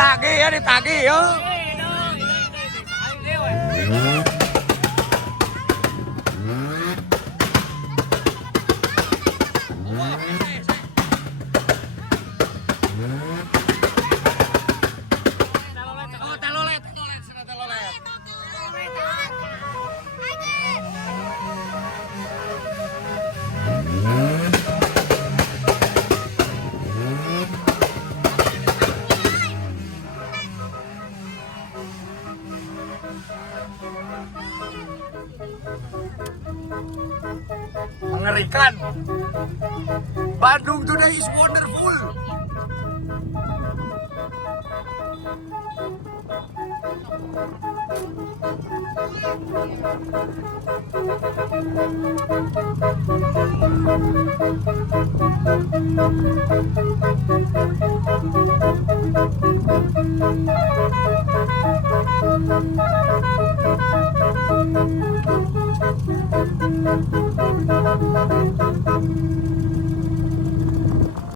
ditagih ya, ditagih yo. Oh, telolet, sudah telolet. Mengerikan. Bandung today is wonderful.